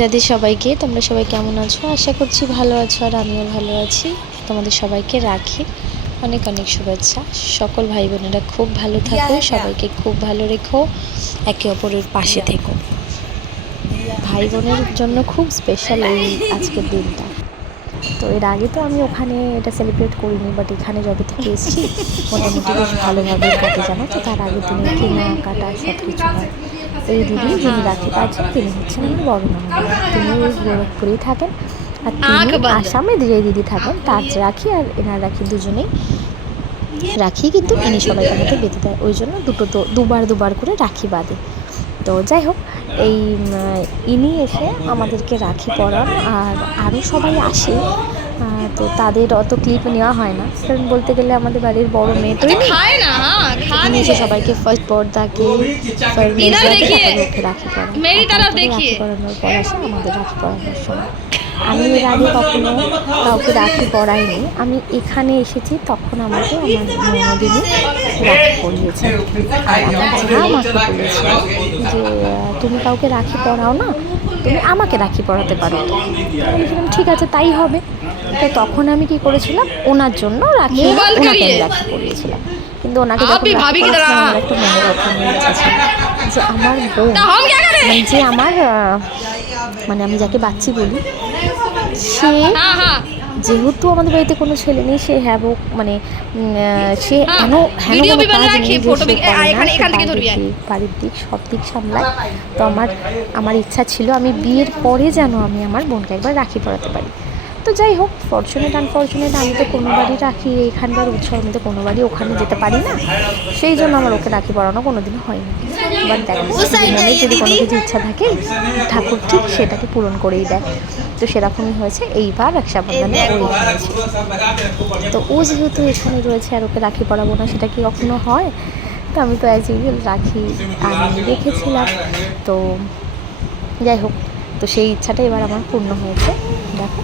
রাধে সবাইকে। তোমরা সবাই কেমন আছো? আশা করছি ভালো আছো, আর আমিও ভালো আছি। তোমাদের সবাইকে রাখি অনেক অনেক শুভেচ্ছা। সকল ভাই বোনেরা খুব ভালো থাকো, সবাইকে খুব ভালো রেখো, একে অপরের পাশে থেকো। ভাই বোনের জন্য খুব স্পেশাল এই আজকের দিনটা। তো এর আগে তো আমি ওখানে এটা সেলিব্রেট করিনি, বাট এখানে যবে থেকে এসেছি মোটামুটি বেশ ভালোভাবে কাটে, জানো তো। তার আগের দিনে কেনাকাটা সব কিছু হয়। এই দিদি যিনি রাখি পাচ্ছেন তিনি হচ্ছেন আমার বড় ননদ। তিনি ওই গোরখপুরেই থাকেন, আর তিনি আসামে যে দিদি থাকেন তার রাখি আর এনার রাখি দুজনেই রাখি, কিন্তু ইনি সবাইকে আমাদের বেঁধে দেয়। ওই জন্য দুবার করে রাখি বাঁধে। তো যাই হোক, এই ইনি এসে আমাদেরকে রাখি পরান, আর আরও সবাই আসে। তো তাদের অত ক্লিপ নেওয়া হয় না, কারণ বলতে গেলে আমাদের বাড়ির বড় মেয়ে তো ইনি এসে সবাইকে ফার্স্ট পর্দাকে ওকে রাখি পরান। রাখি পরানোর পর আসে আমাদের রাখি পরানোর সময়। আমি এর আগে কখনো কাউকে রাখি পরাইনি। আমি এখানে এসেছি তখন আমাকে আমার ননদিনী রাখি পরিয়েছে, আর আমার যা আমাকে বলেছিল যে তুমি কাউকে রাখি পরাও না, তুমি আমাকে রাখি পরাতে পারো। বলেছিলাম ঠিক আছে তাই হবে। তো তখন আমি কি করেছিলাম, ওনার জন্য ওনাকে রাখি পরিয়েছিলাম। কিন্তু ওনাকে আমার একটা মনে রাখার ইচ্ছা ছিল যে আমার বোন, যে আমার মানে আমি যাকে বাচ্চি বলি, সে যেহেতু আমাদের বাড়িতে কোনো ছেলে নেই, সে মানে সে বাড়ির দিক সব দিক সামলায়। তো আমার ইচ্ছা ছিল আমি বিয়ের পরে যেন আমি আমার বোনকে একবার রাখি পরাতে পারি। তো যাই হোক, ফরচুনেট আনফরচুনেট আমি তো কোনো বাড়ি রাখি এখানকার উৎসব, আমি তো কোনো বাড়ি ওখানে যেতে পারি না, সেই জন্য আমার ওকে রাখি পরানো কোনোদিনও হয়নি। এবার দেখো, মনে যদি কোনো কিছু ইচ্ছা থাকে ঠাকুর ঠিক সেটাকে পূরণ করেই দেয়। তো সেরকমই হয়েছে এইবার রক্ষাবন্ধনে ও এখানে আছে। তো ও যেহেতু এখানে রয়েছে আর ওকে রাখি পরাবো না, সেটা কি কখনো হয়? তো আমি তো অ্যাজ ইউজুয়াল রাখি আমি রেখেছিলাম। তো যাই হোক, তো সেই ইচ্ছাটা এবার আমার পূর্ণ হয়েছে। দেখো,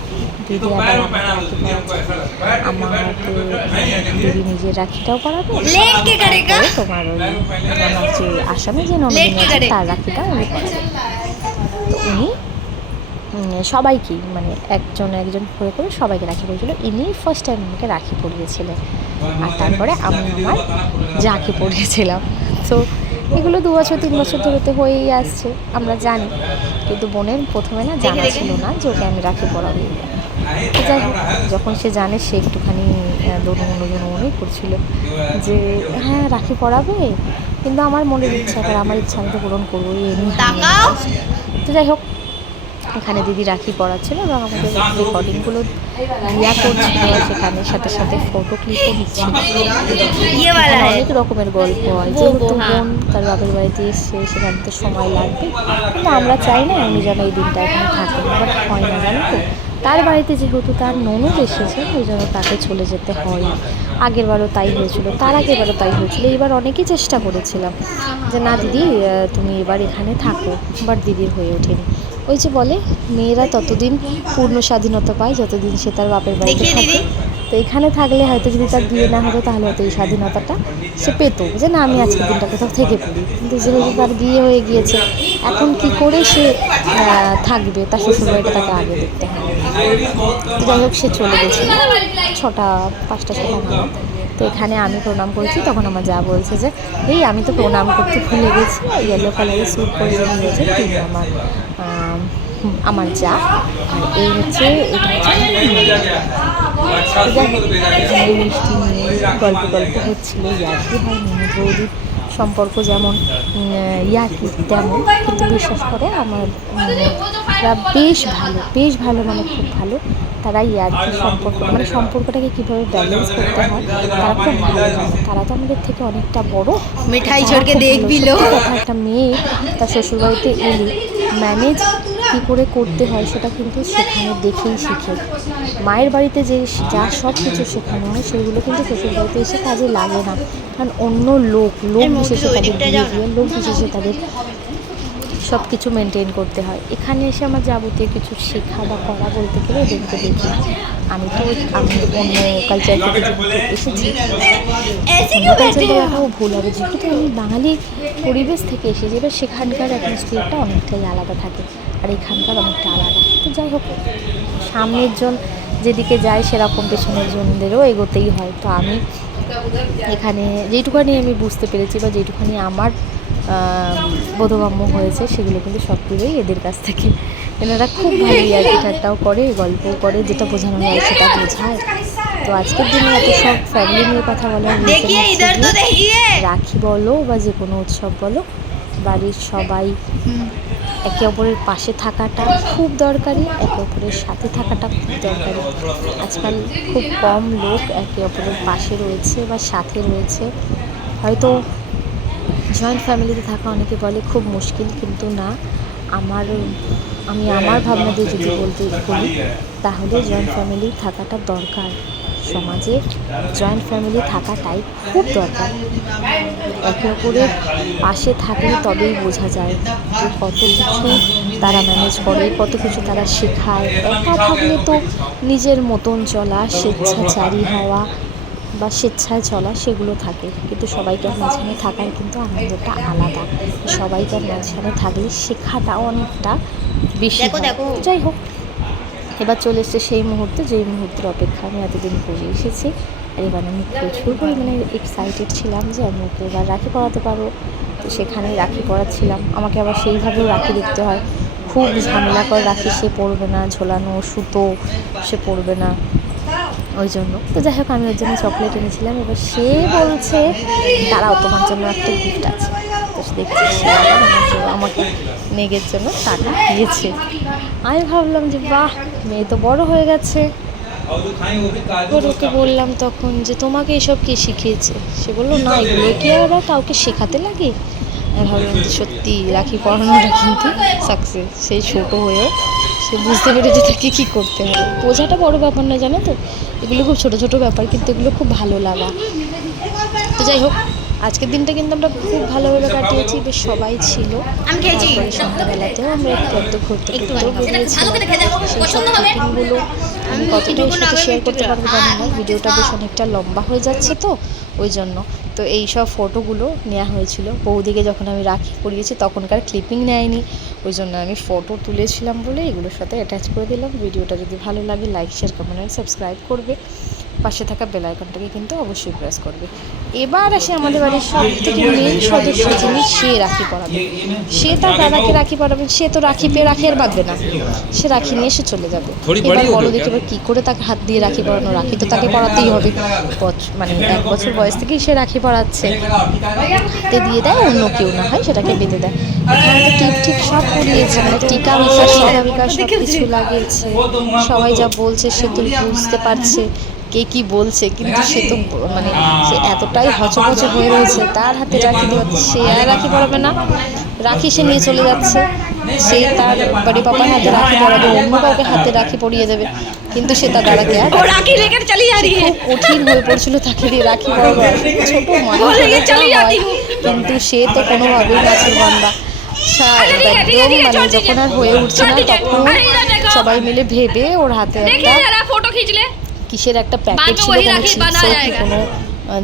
দিদি আবার আমাকে দিদি নিজের রাখিটাও পরাবে, তোমার ওই আমার যে আসামে যে ননদিনী আছে তার রাখিটাও উনি পরাবে। তো উনি সবাইকেই মানে একজন করে সবাইকে রাখি পরিয়েছিল। ইনি ফার্স্ট টাইম আমাকে রাখি পরিয়েছিলেন, আর তারপরে আমি আমার যাকে পরিয়েছিলাম। তো এগুলো 2 বছর 3 বছর ধরে তো হয়েই আসছে, আমরা জানি। কিন্তু বোনের প্রথমে না জানা ছিল না যে ওকে আমি রাখি পরাবো। যাই হোক, যখন সে জানে সে একটুখানি দোনো করছিল যে হ্যাঁ রাখি পরাবে, কিন্তু আমার মনের ইচ্ছা, আমার ইচ্ছা আমি তো পূরণ করবো এমনি। তো যাই হোক, এখানে দিদি রাখি পরাচ্ছিল এবং আমাদের রেকর্ডিংগুলো করছিল, সেখানে সাথে সাথে ফটো ক্লিপও নিচ্ছিল। অনেক রকমের গল্প হয়, যেহেতু বোন তার বাপের বাড়িতে এসছে, সেখানে তো সময় লাগবে। কিন্তু আমরা চাই না উনি যেন এই দিনটা এখানে থাকেন, বাট হয় না, জানো তো। তার বাড়িতে যেহেতু তার ননদ এসেছে, ওই জন্য তাকে চলে যেতে হয়। আগেরবারও তাই হয়েছিল, তার আগেরবারও তাই হয়েছিল। এবার অনেকেই চেষ্টা করেছিলাম যে না দিদি তুমি এবার এখানে থাকো, বাট দিদির হয়ে ওঠেনি। ওই যে বলে, মেয়েরা ততদিন পূর্ণ স্বাধীনতা পায় যতদিন সে তার বাপের বাড়িতে থাকে। তো এখানে থাকলে হয়তো যদি তার বিয়ে না হতো, তাহলে হয়তো এই স্বাধীনতাটা সে পেত, যে না আমি আজকের দিনটা কোথাও থেকে পড়ি। কিন্তু যেহেতু তার বিয়ে হয়ে গিয়েছে, এখন কি করে সে থাকবে, তার শ্বশুরবাড়িটা তাকে আগে দেখতে হবে। যাই হোক, সে চলে গেছিল 5টা 6টা নাগাদ। তো এখানে আমি প্রণাম করেছি, তখন আমার যা বলছে যে এই আমি তো প্রণাম করতে ভুলে গেছি, ইয়েলো কালারের স্যুট পরে যিনি রয়েছেন তিনি আমার যা। আর এই হচ্ছে মিষ্টি নিয়ে গল্প হচ্ছিল, ইয়ার্কি হয়। ননদ বৌদির সম্পর্ক যেমন ইয়ার্কি তেমন, কিন্তু বিশ্বাস করে আমার বেশ ভালো মানে খুব ভালো। তারা ইয়ার্কি সম্পর্কটাকে কীভাবে ব্যালেন্স করতে হয় তারা খুব ভালো জানে। তারা তো আমাদের থেকে অনেকটা বড়। মিঠাই ঝড়কে দেখবিল, একটা মেয়ে তার শ্বশুরবাড়িতে এলে ম্যানেজ কী করে করতে হয় সেটা কিন্তু সেখানে দেখেই শিখে। মায়ের বাড়িতে যে যা সব কিছু শেখানো হয় সেগুলো কিন্তু শ্বশুরবাড়িতে এসে কাজে লাগে না, কারণ অন্য লোক বিশেষে তাদের বিহেভিয়ার, লোক বিশেষে তাদের সব কিছু মেনটেন করতে হয়। এখানে এসে আমার যাবতীয় কিছু শেখা বা করা বলতে গেলে ওদেরকে দেখি। আমি অন্য কালচার থেকে যেহেতু এসেছি, অন্য কালচার বলাটাও ভুল হবে, যেহেতু আমি বাঙালি পরিবেশ থেকে এসেছি, এবার সেখানকার অ্যাটমসফিয়ারটা অনেকটাই আলাদা থাকে। আর এখানকার অনেকটা আলাদা। তো যাই হোক, সামনের জন যেদিকে যায় সেরকম পেছনের জনদেরও এগোতেই হয়। তো আমি এখানে যেইটুখানি আমি বুঝতে পেরেছি বা যেইটুখানি আমার বোধগম্য হয়েছে সেগুলো কিন্তু সবগুলোই এদের কাছ থেকে। এনারা খুব ভালো ইয়ার্কি ঠাট্টাও করে, গল্পও করে, যেটা বোঝানো যায় সেটা বোঝায়। তো আজকের দিনে এত সব ফ্যামিলি নিয়ে কথা বলার রাখি বলো বা যে কোনো উৎসব বলো, বাড়ির সবাই একে অপরের পাশে থাকাটা খুব দরকারি, একে অপরের সাথে থাকাটা খুব দরকারি। আজকাল খুব কম লোক একে অপরের পাশে রয়েছে বা সাথে রয়েছে। হয়তো জয়েন্ট ফ্যামিলিতে থাকা অনেকে বলে খুব মুশকিল, কিন্তু না, আমি আমার ভাবনা দিয়ে যদি বলতে বলি তাহলে জয়েন্ট ফ্যামিলি থাকাটা দরকার। সমাজে জয়েন্ট ফ্যামিলি থাকাটাই খুব দরকার। একে অপরের পাশে থাকলে তবেই বোঝা যায় যে কত কিছু তারা ম্যানেজ করে, কত কিছু তারা শেখায়। একা থাকলে তো নিজের মতন চলা, স্বেচ্ছাচারী হওয়া বা স্বেচ্ছায় চলা সেগুলো থাকে, কিন্তু সবাইকার মাঝখানে থাকার কিন্তু আনন্দটা আলাদা। সবাইকার মাঝখানে থাকলে শেখাটাও অনেকটা বেশি। যাই হোক, এবার চলে এসছে সেই মুহূর্তে, যেই মুহূর্তের অপেক্ষা আমি এতদিন করে এসেছি। আর এবার আমি প্রচুর পরিমাণে এক্সাইটেড ছিলাম যে আমি ওকে এবার রাখি পরাতে পারবো। তো সেখানেই রাখি পরাচ্ছিলাম। আমাকে আবার সেইভাবেও রাখি দেখতে হয়, খুব ঝামেলা করে রাখি সে পরবে না, ঝোলানো সুতো সে পরবে না, ওই জন্য। তো যাই হোক, আমি ওর জন্য চকলেট এনেছিলাম। এবার সে বলছে দাঁড়াও, তোমার জন্য একটা গিফট আছে। তো দেখছি সে আমাকে নেগের জন্য টাকা দিয়েছে। আমি ভাবলাম যে বাহ, মেয়ে তো বড় হয়ে গেছে। ওকে বললাম তখন যে তোমাকে এসব কে শিখিয়েছে? সে বললো না, এগুলো কি আর কাউকে শেখাতে লাগে। আমি ভাবলাম যে সত্যি রাখি পরানোটা কিন্তু সাকসেস। সেই ছোটো হয়েও সে বুঝতে পেরেছে তাকে কী করতে হবে। বোঝাটা বড় ব্যাপার না, জানো তো, এগুলো খুব ছোটো ছোটো ব্যাপার, কিন্তু এগুলো খুব ভালো লাগা। তো যাই হোক, আজকের দিনটা কিন্তু আমরা খুব ভালোভাবে কাটিয়েছি, বেশ সবাই ছিল। তারপরে সন্ধ্যাবেলাতেও আমরা একটু ঘুরতে বেরিয়েছিলাম। সেই সব ক্লিপিংগুলো আমি কতটা এর সাথে শেয়ার করতে পারবো জানি না, ভিডিওটা বেশ অনেকটা লম্বা হয়ে যাচ্ছে তো ওই জন্য। তো এই সব ফটোগুলো নেওয়া হয়েছিল বৌদিকে যখন আমি রাখি পরিয়েছি, তখনকার ক্লিপিং নেয়নি, ওই জন্য আমি ফটো তুলেছিলাম বলে এগুলোর সাথে অ্যাটাচ করে দিলাম। ভিডিওটা যদি ভালো লাগে লাইক, শেয়ার, কমেন্ট আর সাবস্ক্রাইব করবে। পাশে থাকা বেল আইকনটাকে কিন্তু অবশ্যই প্রেস করবে। এবার আসে আমাদের বাড়ির সব থেকে মেন সদস্য যিনি, সে রাখি পরাবে। সে তার দাদাকে রাখি পরাবে। সে তো রাখি পেয়ে রাখি আর বাঁধবে না, সে রাখি নিয়ে সে চলে যাবে। এবার বলো দেখি এবার কী করে তাকে হাত দিয়ে রাখি পরানো? রাখি তো তাকে পরাতেই হবে, মানে 1 বছর বয়স থেকেই সে রাখি পরাচ্ছে। হাতে দিয়ে দেয়, অন্য কেউ না হয় সেটাকে বেঁধে দেয়। এখানে তো টিপ ঠিক সব পরিয়েছে, মানে টিকা মিকা সব কিছু লাগিয়েছে। সবাই যা বলছে সে তো বুঝতে পারছে কে কী বলছে, কিন্তু সে তো মানে সে এতটাই হচপচে হয়ে রয়েছে, তার হাতে রাখি দেওয়া, সে আর রাখি পরাবে না, রাখি সে নিয়ে চলে যাচ্ছে। সে তার বাড়ি পাপার হাতে রাখি পরাবে, অন্য কাউকে হাতে রাখি পরিয়ে দেবে, কিন্তু সে তার দাদাকে আর খুব কঠিন হয়ে পড়ছিল তাকে দিয়ে রাখি পরানো। ছোট মানুষ হয়, কিন্তু সে তো কোনোভাবেই নাচের বান্দা। একদম মানে যখন আর হয়ে উঠছে না, তখন সবাই মিলে ভেবে ওর হাতে একটা কিসের একটা প্যাকেট ছিল, কোনো চিপসের কি কোনো,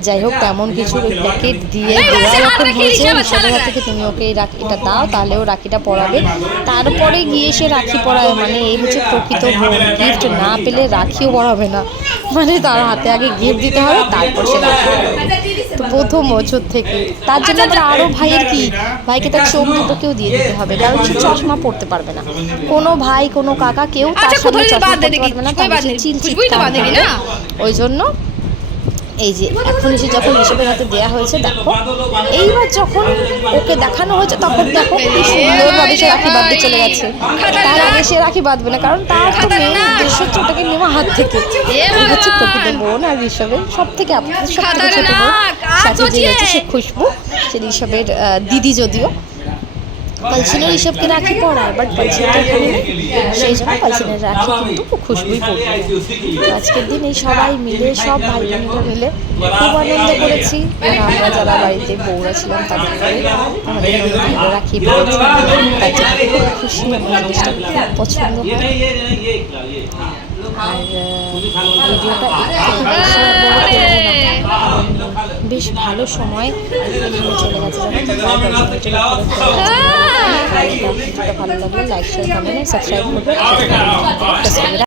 যাই হোক তেমন কিছু প্যাকেট দিয়ে দেওয়া যখন হয়েছে ঋষভের হাত থেকে, তুমি ওকে এটা দাও তাহলে ও রাখিটা পরাবে। তারপরে গিয়ে সে রাখি পরায়, মানে এই হচ্ছে প্রকৃত বোন। গিফট না পেলে রাখিও পরাবে না, মানে তার হাতে আগে গিফট দিতে হবে তারপর সে রাখি পরাবে। তো প্রথম বছর থেকে তার জন্য আমরা আরও ভাইকে তার চোখ দুটোকেও দিয়ে দিতে হবে, কারণ সে চশমা পড়তে পারবে না। কোনো ভাই কোনো কাকা কেউ তার সামনে চশমা পড়তে পারবে না, তাহলে সে চিলচিৎকার করবে। ওই জন্য এই যে এখন এসে যখন ঋষভের হাতে দেওয়া হয়েছে, দেখো এইবার যখন ওকে দেখানো হয়েছে তখন দেখো কি সুন্দরভাবে সে রাখি বাঁধতে চলে গেছে। তার আগে সে রাখি বাঁধবে না, কারণ তার তো মেন উদ্দেশ্য হচ্ছে ওটাকে নেওয়া হাত থেকে। হচ্ছে প্রকৃত বোন আর ঋষভের সব থেকে ছোট বোন, সাথে যে রয়েছে সে খুশবু, সে ঋষভের দিদি, যদিও পালসিনের ঋষভকে রাখি পরায়, বাট পালসিনটা এখানে নেই, সেই জন্য পালসিনের রাখি কিন্তু খুশবুই পড়বে। তো আজকের দিন এই সবাই মিলে, সব ভাই বোনেরা মিলে খুব আনন্দ করেছি। আমরা যারা বাড়িতে বউরা ছিলাম তাদের পরে আমাদের ভালো রাখি পড়েছি, তার জন্য খুব খুশি। আমার জিনিসটা খুব পছন্দ হয়। আর ভিডিওটা একটু বেশি বড় করবো না, বেশ ভালো সময় এখানে চলে গেছে ভিডিওটা ভালো লাগলে লাইক শেয়ার কমেন্ট সাবস্ক্রাইব করবে।